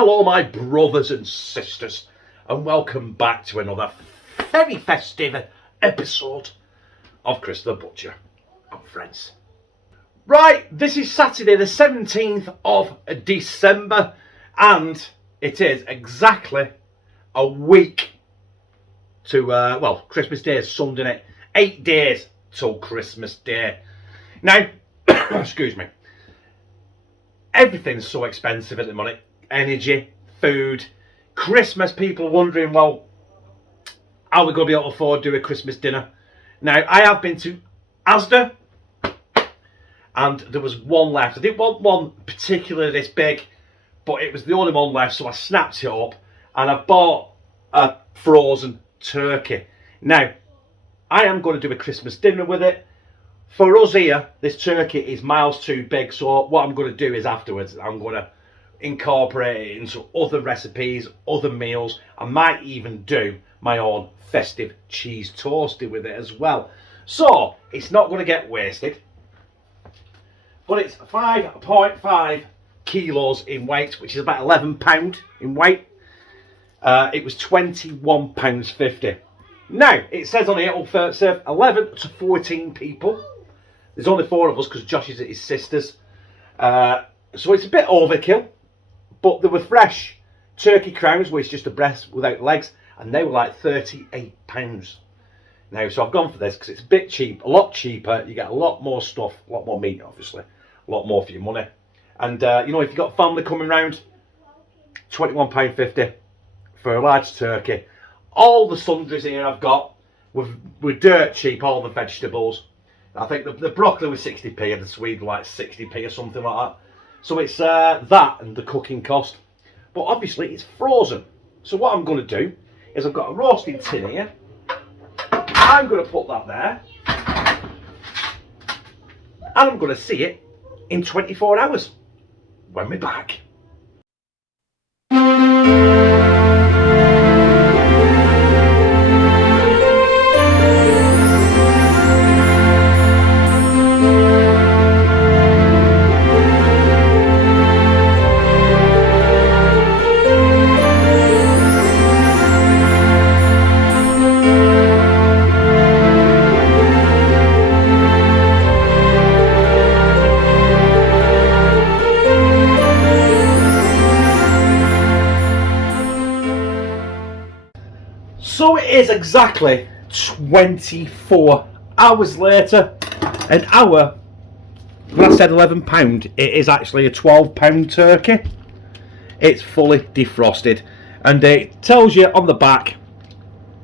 Hello my brothers and sisters, and welcome back to another very festive episode of Chris the Butcher and Friends. Right, this is Saturday the 17th of December, and it is exactly a week to, Christmas Day is Sunday night. 8 days till Christmas Day. Now, excuse me, everything's so expensive at the moment. Energy, food, Christmas, people wondering, well, how are we going to be able to afford to do a Christmas dinner? Now, I have been to Asda, and there was one left. I didn't want one particularly this big, but it was the only one left, so I snapped it up, and I bought a frozen turkey. Now, I am going to do a Christmas dinner with it. For us here, this turkey is miles too big, so what I'm going to do is afterwards, I'm going to incorporate it into other recipes, other meals. I might even do my own festive cheese toasty with it as well. So it's not going to get wasted, but it's 5.5 kilos in weight, which is about £11 in weight. It was £21.50. Now it says on here it'll serve 11 to 14 people. There's only 4 of us because Josh is at his sister's, so it's a bit overkill. But there were fresh turkey crowns, which is just a breast without legs, and they were like £38. Now, so I've gone for this because it's a bit cheap, a lot cheaper. You get a lot more stuff, a lot more meat, obviously, a lot more for your money. And, you know, if you've got family coming round, £21.50 for a large turkey. All the sundries here I've got were dirt cheap, all the vegetables. I think the broccoli was 60p and the Swede like 60p or something like that. So it's that and the cooking cost. But obviously it's frozen. So what I'm going to do is I've got a roasting tin here. I'm going to put that there. And I'm going to see it in 24 hours when we're back. So it is exactly 24 hours later. An hour, when I said £11, it is actually a £12 turkey. It's fully defrosted. And it tells you on the back,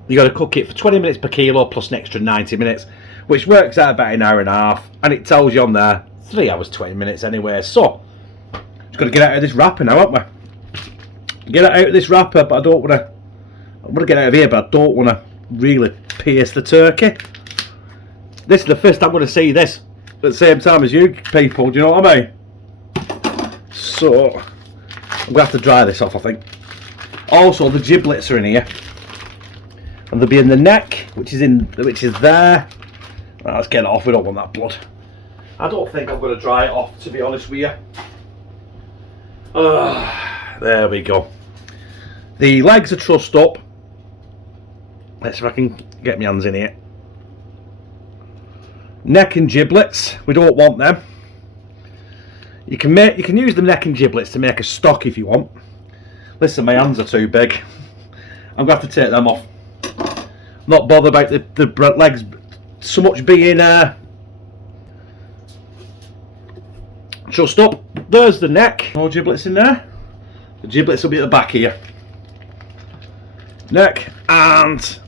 you got to cook it for 20 minutes per kilo plus an extra 90 minutes, which works out about an hour and a half. And it tells you on there, 3 hours, 20 minutes anyway. So, just got to get out of this wrapper now, haven't we? Get out of this wrapper, but I don't want to. I'm going to get out of here, but I don't want to really pierce the turkey. This is the first I'm going to see this at the same time as you people, do you know what I mean? So, I'm going to have to dry this off, I think. Also, the giblets are in here. And they'll be in the neck, which is there. Right, let's get it off, we don't want that blood. I don't think I'm going to dry it off, to be honest with you. There we go. The legs are trussed up. Let's see if I can get my hands in here. Neck and giblets, we don't want them. You can use the neck and giblets to make a stock if you want. Listen, my hands are too big. I'm going to have to take them off. Not bothered about the legs so much being trussed up. There's the neck. No giblets in there. The giblets will be at the back here. Neck and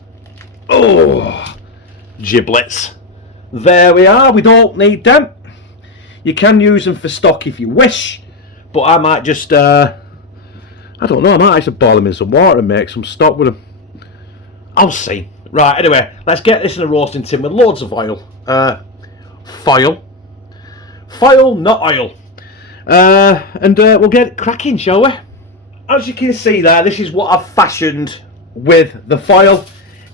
giblets. There we are. We don't need them. You can use them for stock if you wish, but I might just I don't know, I might just boil them in some water and make some stock with them. I'll see. Right, anyway, let's get this in a roasting tin with loads of oil. Foil, not oil. And we'll get it cracking, shall we? As you can see there, this is what I've fashioned with the foil.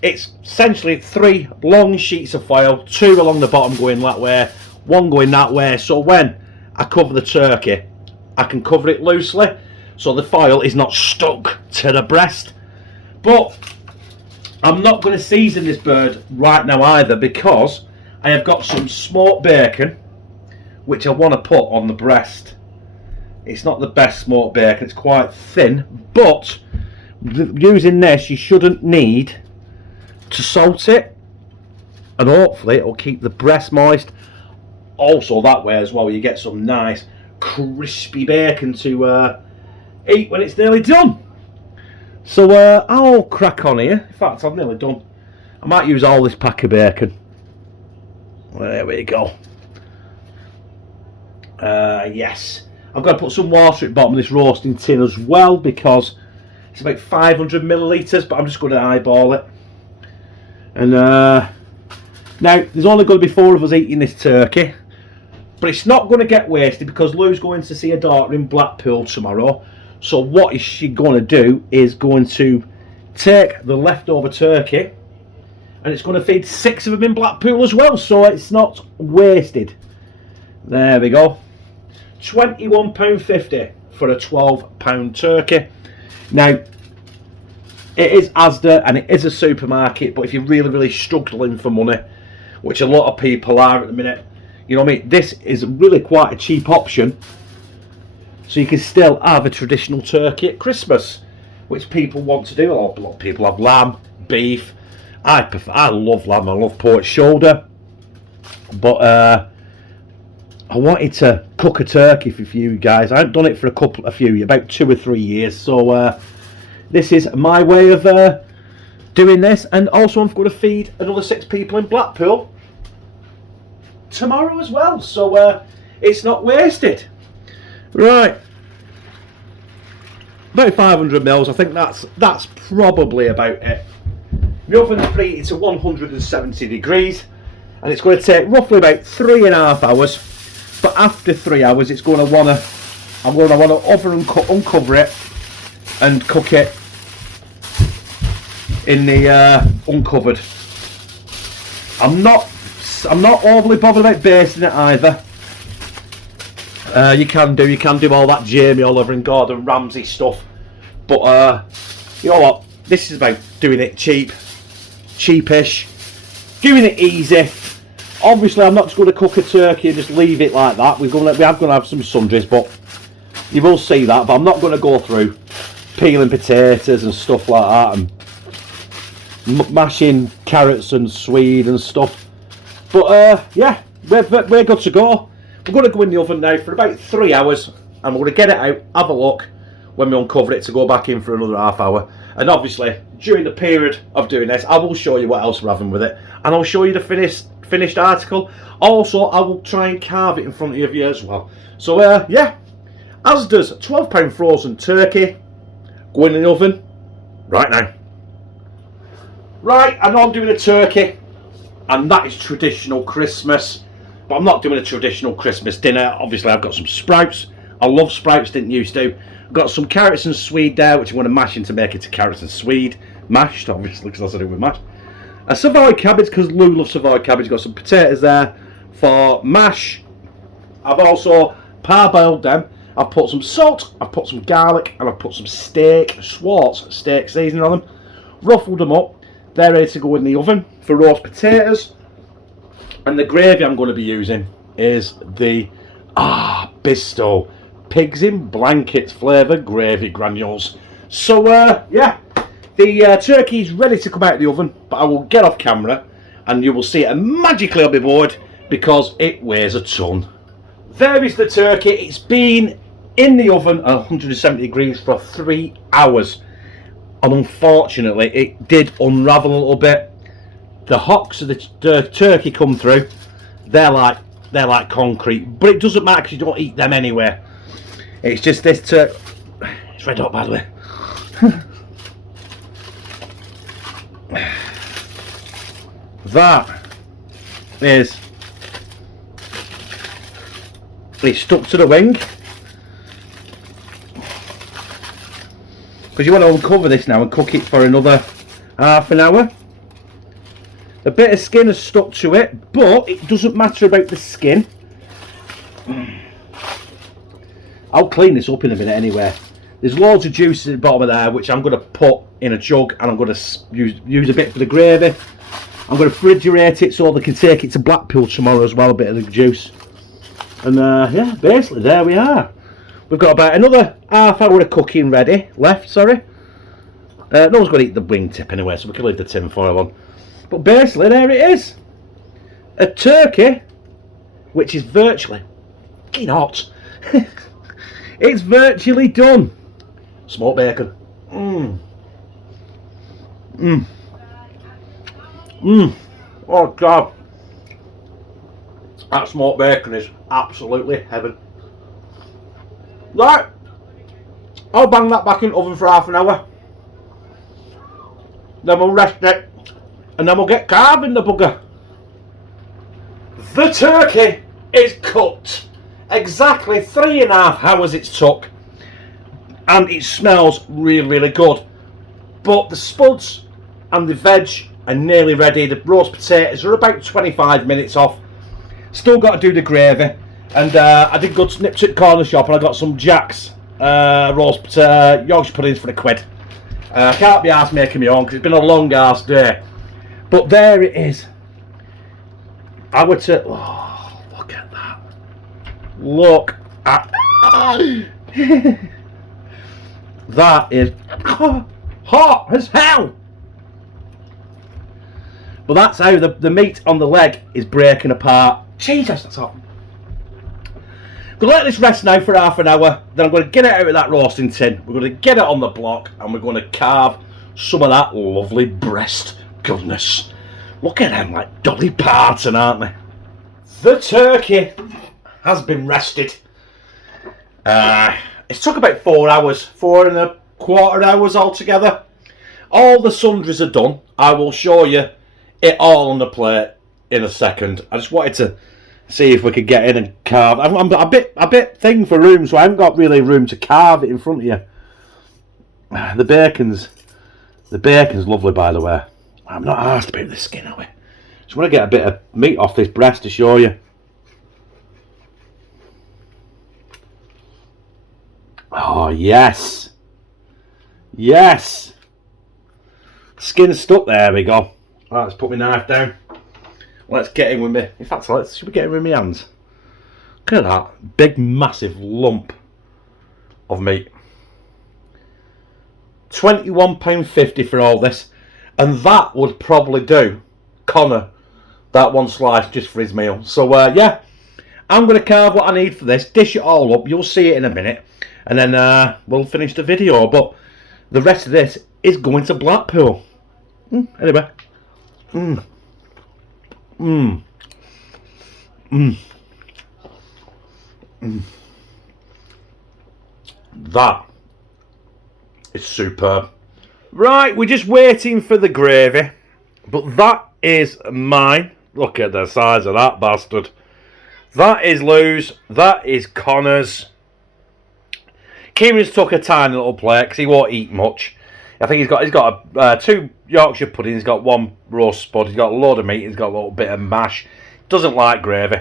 It's essentially 3 long sheets of foil, 2 along the bottom going that way, 1 going that way, so when I cover the turkey I can cover it loosely, so the foil is not stuck to the breast. But I'm not going to season this bird right now either, because I have got some smoked bacon which I want to put on the breast. It's not the best smoked bacon, it's quite thin, but using this you shouldn't need to salt it, and hopefully it'll keep the breast moist. Also that way as well you get some nice crispy bacon to eat when it's nearly done. So I'll crack on here. In fact, I'm nearly done. I might use all this pack of bacon. There we go. Yes, I've got to put some water at the bottom of this roasting tin as well, because it's about 500 millilitres, but I'm just going to eyeball it. And now there's only going to be 4 of us eating this turkey, but it's not going to get wasted because Lou's going to see her daughter in Blackpool tomorrow. So what is she going to do is going to take the leftover turkey, and it's going to feed 6 of them in Blackpool as well, so it's not wasted. There we go. £21.50 for a £12 turkey. Now, it is Asda and it is a supermarket, but if you're really struggling for money, which a lot of people are at the minute, you know what I mean, this is really quite a cheap option. So you can still have a traditional turkey at Christmas, which people want to do. A lot of people have lamb, beef. I love lamb, I love pork shoulder. But I wanted to cook a turkey for a few guys. I haven't done it for about 2 or 3 years. So this is my way of doing this. And also I'm going to feed another 6 people in Blackpool tomorrow as well. So it's not wasted. Right, about 500 mils. I think that's probably about it. The oven's preheated to 170 degrees, and it's going to take roughly about 3.5 hours. But after 3 hours, I'm going to want to uncover it and cook it in the uncovered. I'm not overly bothered about basting it either. You can do all that Jamie Oliver and Gordon Ramsay stuff, but you know what? This is about doing it cheapish, doing it easy. Obviously, I'm not just going to cook a turkey and just leave it like that. We are going to have some sundries, but you will see that. But I'm not going to go through peeling potatoes and stuff like that and mashing carrots and swede and stuff. But yeah, we're good to go. We're going to go in the oven now for about 3 hours, and we're going to get it out, have a look when we uncover it, to go back in for another half hour. And obviously, during the period of doing this, I will show you what else we're having with it, and I'll show you the finished article. Also, I will try and carve it in front of you as well. So yeah, Asda's £12 frozen turkey going in the oven right now. Right, I know I'm doing a turkey, and that is traditional Christmas. But I'm not doing a traditional Christmas dinner. Obviously, I've got some sprouts. I love sprouts, didn't used to. I've got some carrots and swede there, which I'm going to mash into make it to carrots and swede. Mashed, obviously, because that's what I do with mash. A Savoy cabbage, because Lou loves Savoy cabbage. Got some potatoes there for mash. I've also parboiled them. I've put some salt, I've put some garlic, and I've put some Schwartz steak seasoning on them. Ruffled them up. They're ready to go in the oven for roast potatoes. And the gravy I'm going to be using is the Bisto Pigs in Blankets flavour gravy granules. So yeah, the turkey's ready to come out of the oven, but I will get off camera and you will see it magically on my board because it weighs a ton. There is the turkey. It's been in the oven at 170 degrees for 3 hours, and unfortunately it did unravel a little bit. The hocks of the turkey come through. They're like concrete, but it doesn't matter because you don't eat them anyway. It's just this turkey. It's red hot, by the way. That is. It's stuck to the wing because you want to uncover this now and cook it for another half an hour. A bit of skin has stuck to it, but it doesn't matter about the skin. I'll clean this up in a minute anyway. There's loads of juices at the bottom of there, which I'm going to put in a jug, and I'm going to use a bit for the gravy. I'm going to refrigerate it so they can take it to Blackpool tomorrow as well, a bit of the juice. And yeah, basically there we are. We've got about another half hour of cooking left, sorry. No one's going to eat the wingtip anyway, so we can leave the tin foil on. But basically, there it is. A turkey, which is virtually fucking hot. It's virtually done. Smoked bacon. Oh, God. That smoked bacon is absolutely heaven. Right. I'll bang that back in the oven for half an hour. Then we'll rest it. And then we'll get carving the bugger. The turkey is cooked. Exactly 3.5 hours it took. And it smells really, really good. But the spuds and the veg are nearly ready. The roast potatoes are about 25 minutes off. Still got to do the gravy. And I did go to Snip to the corner shop and I got some Jack's Yorkshire puddings for £1. I can't be arsed making my own because it's been a long ass day. But there it is. I would say, oh, look at that. Look at that is hot as hell. But that's how the meat on the leg is breaking apart. Jesus, that's hot. We'll let this rest now for half an hour. Then I'm going to get it out of that roasting tin. We're going to get it on the block and we're going to carve some of that lovely breast goodness. Look at them like Dolly Parton, aren't they? The turkey has been rested. It's took about 4 hours, 4.25 hours altogether. All the sundries are done. I will show you it all on the plate in a second. I just wanted to see if we could get in and carve. I'm a bit thin for room, so I haven't got really room to carve it in front of you. The bacon's lovely, by the way. I'm not arsed about the skin of it. Just want to get a bit of meat off this breast to show you. Oh yes, yes. Skin's stuck. There we go. Right, let's put my knife down. Let's get in with me. In fact, should we get in with my hands? Look at that big, massive lump of meat. £21.50 for all this, and that would probably do Connor that one slice just for his meal. So yeah, I'm going to carve what I need for this, dish it all up. You'll see it in a minute, and then we'll finish the video. But the rest of this is going to Blackpool. Anyway. That is superb. Right, we're just waiting for the gravy, but that is mine. Look at the size of that bastard. That is Lou's. That is Connor's. Kieran's took a tiny little plate because he won't eat much. I think he's got 2 Yorkshire puddings, he's got 1 roast spud, he's got a load of meat, he's got a little bit of mash. Doesn't like gravy.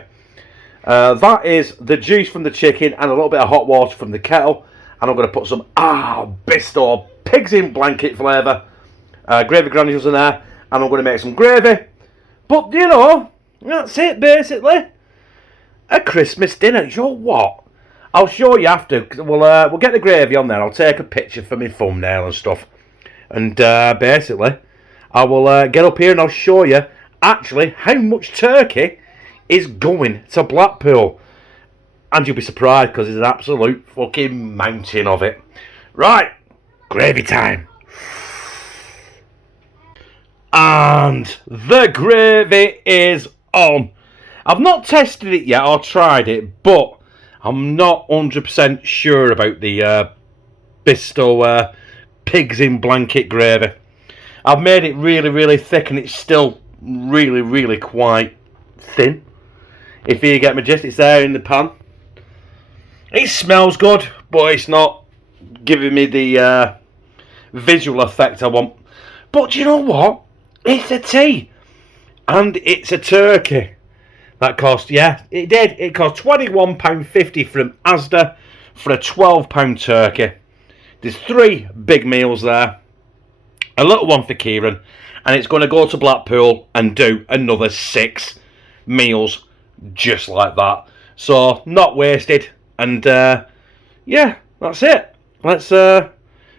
That is the juice from the chicken and a little bit of hot water from the kettle. And I'm going to put some Bisto pigs in blanket flavour gravy granules in there, and I'm going to make some gravy. But you know, that's it basically. A Christmas dinner. You know what? I'll show you after. We'll get the gravy on there. I'll take a picture for my thumbnail and stuff. And basically, I will get up here and I'll show you actually how much turkey is going to Blackpool. And you'll be surprised because there's an absolute fucking mountain of it. Right, gravy time. And the gravy is on. I've not tested it yet or tried it, but I'm not 100% sure about the Bisto pigs in blanket gravy. I've made it really, really thick and it's still really, really quite thin. If you get my gist, it's there in the pan. It smells good, but it's not giving me the visual effect I want. But you know what? It's a tea. And it's a turkey. That cost, yeah, it did. It cost £21.50 from Asda for a £12 turkey. There's 3 big meals there, a little one for Kieran, and it's going to go to Blackpool and do another 6 meals just like that. So not wasted, and yeah, that's it. Let's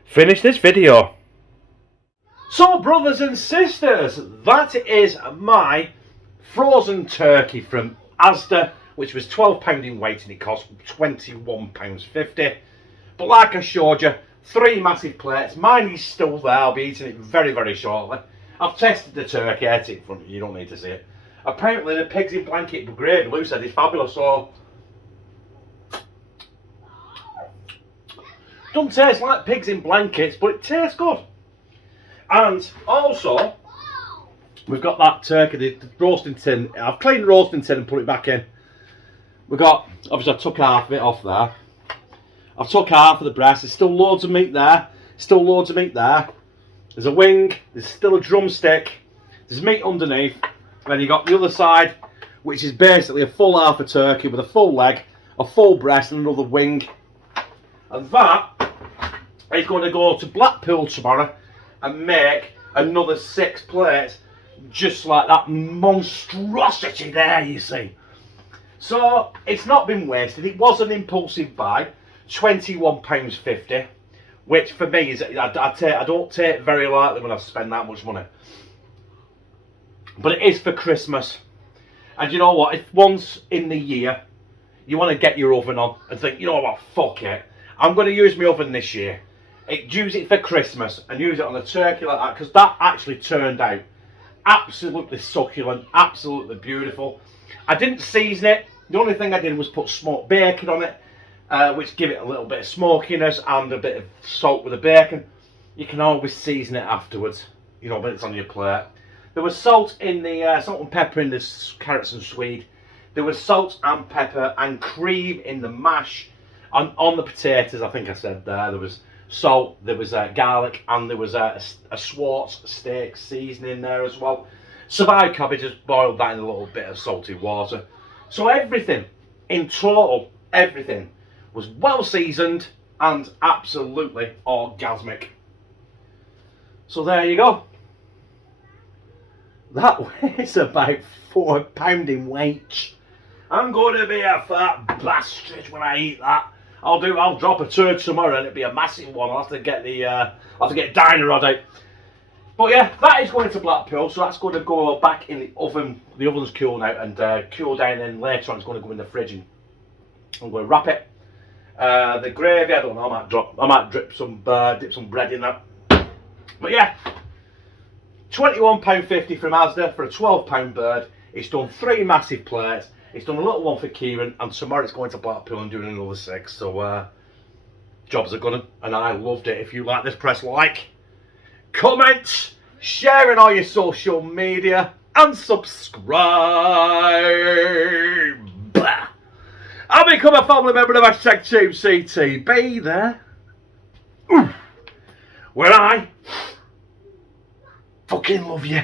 finish this video. So brothers and sisters, that is my frozen turkey from Asda, which was £12 in weight and it cost £21.50. But like I showed you, 3 massive plates. Mine is still there. I'll be eating it very, very shortly. I've tested the turkey. I ate it in front of you. You don't need to see it. Apparently the pigs in blanket gravy, Lou said, is fabulous. So doesn't taste like pigs in blankets, but it tastes good. And also, we've got that turkey, the roasting tin. I've cleaned the roasting tin and put it back in. We've got, obviously I took half of it off there. I've took half of the breast. There's still loads of meat there. Still loads of meat there. There's a wing. There's still a drumstick. There's meat underneath. And then you got the other side, which is basically a full half of turkey with a full leg, a full breast and another wing. And that is going to go to Blackpool tomorrow and make another 6 plates just like that monstrosity there, you see. So it's not been wasted. It was an impulsive buy, £21.50, which for me is, I don't take very lightly when I spend that much money. But it is for Christmas. And you know what, if once in the year you want to get your oven on and think, you know what, fuck it, I'm going to use my oven this year. Use it for Christmas and use it on a turkey like that, because that actually turned out absolutely succulent, absolutely beautiful. I didn't season it. The only thing I did was put smoked bacon on it, which give it a little bit of smokiness and a bit of salt with the bacon. You can always season it afterwards, you know, when it's on your plate. There was salt in the salt and pepper in the carrots and swede. There was salt and pepper and cream in the mash. On the potatoes, I think I said there was salt, there was garlic, and there was a Schwartz steak seasoning there as well. Survived cabbage, just boiled that in a little bit of salty water. So everything, in total, everything was well seasoned and absolutely orgasmic. So there you go. That weighs about £4 in weight. I'm going to be a fat bastard when I eat that. I'll drop a turd tomorrow and it'll be a massive one. I'll have to get diner rod out. But yeah, that is going to Blackpool, so that's going to go back in the oven. The oven's cool now and cool down, and then later on it's going to go in the fridge and I'm going to wrap it. The gravy, I don't know, I might dip some bread in that. But yeah, £21.50 from Asda for a £12 bird. It's done 3 massive plates. It's done a little one for Kieran, and tomorrow it's going to Blackpool and doing another 6. So jobs are good, and I loved it. If you like this, press like, comment, share in all your social media, and subscribe. I'll become a family member of #TeamCTB there. Where I fucking love you.